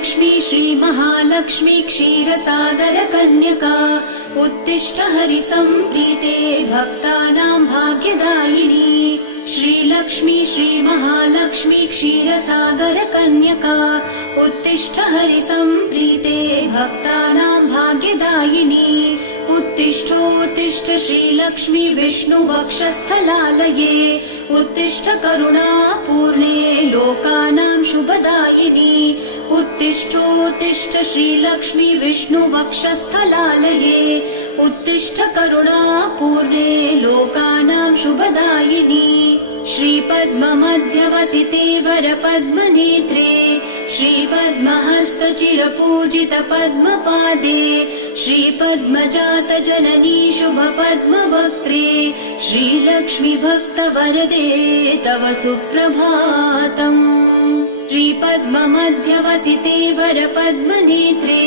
श्रीलक्ष्मी श्रीमहालक्ष्मी क्षीरसागरकन्यका उत्तिष्ठ हरिसम्प्रीते भक्तानां भाग्यदायिनी। श्रीलक्ष्मी श्रीमहालक्ष्मी क्षीरसागरकन्यका उत्तिष्ठ हरिसम्प्रीते भक्तानां भाग्यदायिनी। उत्तिष्ठोत्तिष्ठ श्रीलक्ष्मी विष्णुवक्षस्थलालये उत्तिष्ठ करुणापूर्णे लोकानां शुभदायिनी। उत्तिष्ठोत्तिष्ठ श्रीलक्ष्मी विष्णुवक्षस्थलालये उत्तिष्ठ करुणापूर्णे लोकानां शुभदायिनी। श्रीपद्ममध्यवसिते वरपद्मनेत्रे श्रीपद्महस्तचिरपूजित पद्मपादे श्रीपद्मजातजननी शुभपद्मवक्त्रे श्रीलक्ष्मी भक्तवरदे तव सुप्रभातम्। श्रीपद्ममध्यवसिते वरपद्मनेत्रे